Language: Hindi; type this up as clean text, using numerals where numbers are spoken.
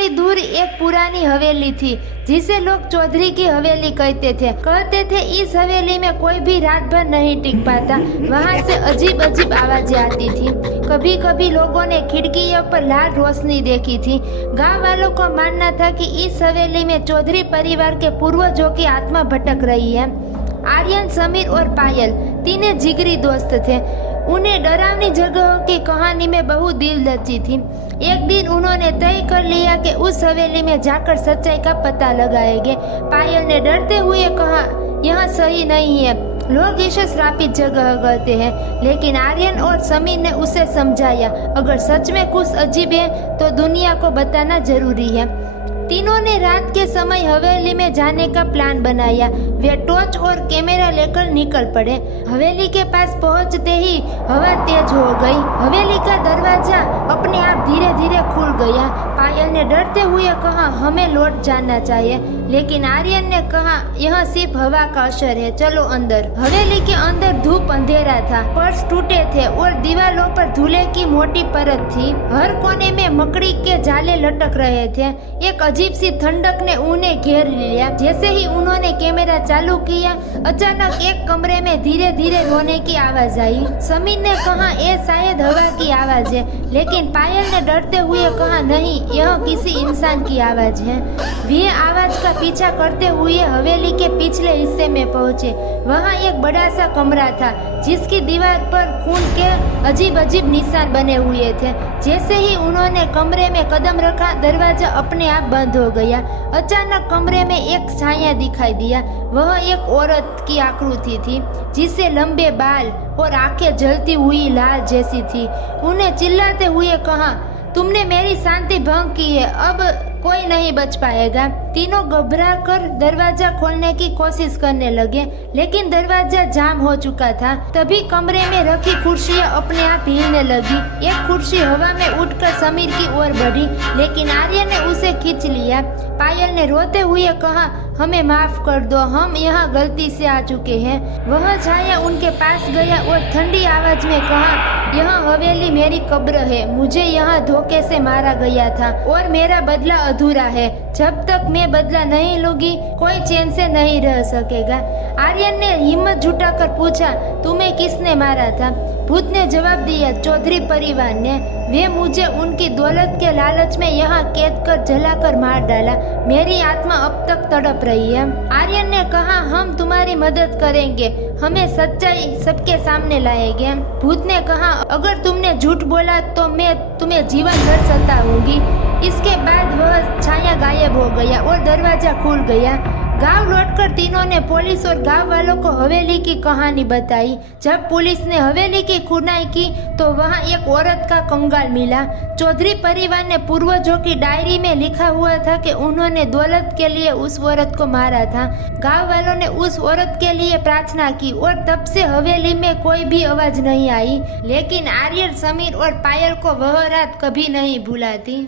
थोड़ी दूर एक पुरानी हवेली थी जिसे लोग चौधरी की हवेली कहते थे। कहते थे इस हवेली में कोई भी रात भर नहीं टिक पाता। वहाँ से अजीब अजीब आवाजें आती थी। कभी कभी लोगों ने खिड़कियों पर लाल रोशनी देखी थी। गांव वालों को मानना था कि इस हवेली में चौधरी परिवार के पूर्वजों की आत्मा भटक रही है। आर्यन, समीर और पायल तीनों जिगरी दोस्त थे। उन्हें डरावनी जगहों की कहानी में बहुत दिलचस्पी थी। एक दिन उन्होंने तय कर लिया कि उस हवेली में जाकर सच्चाई का पता लगाएंगे। पायल ने डरते हुए कहा, यह सही नहीं है, लोग इसे श्रापित जगह कहते हैं। लेकिन आर्यन और समीर ने उसे समझाया, अगर सच में कुछ अजीब है तो दुनिया को बताना जरूरी है। तीनों ने रात के समय हवेली में जाने का प्लान बनाया। वे टॉर्च और कैमरा लेकर निकल पड़े। हवेली के पास पहुंचते ही हवा तेज हो गई। हवेली का दरवाजा अपने आप धीरे धीरे खुल गया। पायल ने डरते हुए कहा, हमें लौट जाना चाहिए। लेकिन आर्यन ने कहा, यह सिर्फ हवा का असर है, चलो अंदर। हवेली के अंदर धूप अंधेरा था, फर्श टूटे थे और दीवारों पर धूले की मोटी परत थी। हर कोने में मकड़ी के जाले लटक रहे थे। एक अजीब सी ठंडक ने उन्हें घेर लिया। जैसे ही उन्होंने कैमरा चालू किया, अचानक एक कमरे में धीरे धीरे रोने की आवाज आई। समीर ने कहा, ये शायद हवा की आवाज है। लेकिन पायल ने डरते हुए कहा, नहीं, यह किसी इंसान की आवाज है। वे आवाज का पीछा करते हुए हवेली के पिछले हिस्से में पहुंचे। वहाँ एक बड़ा सा कमरा था जिसकी दीवार पर खून के अजीब अजीब निशान बने हुए थे। जैसे ही उन्होंने कमरे में कदम रखा, दरवाजा अपने आप बंद हो गया। अचानक कमरे में एक छाया दिखाई दिया। वह एक औरत की आकृति थी जिसे लंबे बाल और आंखें जलती हुई लाल जैसी थी। उन्हें चिल्लाते हुए कहा, तुमने मेरी शांति भंग की है, अब कोई नहीं बच पाएगा। तीनों घबराकर दरवाजा खोलने की कोशिश करने लगे, लेकिन दरवाजा जाम हो चुका था। तभी कमरे में रखी कुर्सियां अपने आप हिलने लगी। एक कुर्सी हवा में उठकर समीर की ओर बढ़ी, लेकिन आर्यन ने उसे खींच लिया। पायल ने रोते हुए कहा, हमें माफ कर दो, हम यहाँ गलती से आ चुके हैं। वह छाया उनके पास गया और ठंडी आवाज में कहा, यह हवेली मेरी कब्र है। मुझे यहाँ धोखे से मारा गया था और मेरा बदला अधूरा है। जब तक मैं बदला नहीं लूंगी, कोई चैन से नहीं रह सकेगा। आर्यन ने हिम्मत जुटाकर पूछा, तुम्हें किसने मारा था? भूत ने जवाब दिया, चौधरी परिवार ने। वे मुझे उनकी दौलत के लालच में यहाँ कैद कर जलाकर मार डाला। मेरी आत्मा अब तक तड़प रही है। आर्यन ने कहा, हम तुम्हारी मदद करेंगे, हमें सच्चाई सबके सामने लाएंगे। भूत ने कहा, अगर तुमने झूठ बोला तो मैं तुम्हें जीवन भर सताऊंगी। इसके बाद वह छाया गायब हो गया और दरवाजा खुल गया। गांव लौटकर तीनों ने पुलिस और गांव वालों को हवेली की कहानी बताई। जब पुलिस ने हवेली की खुदाई की तो वहां एक औरत का कंगाल मिला। चौधरी परिवार ने पूर्वजों की डायरी में लिखा हुआ था कि उन्होंने दौलत के लिए उस औरत को मारा था। गांव वालों ने उस औरत के लिए प्रार्थना की और तब से हवेली में कोई भी आवाज नहीं आई। लेकिन आर्यन, समीर और पायल को वह रात कभी नहीं भुलाती।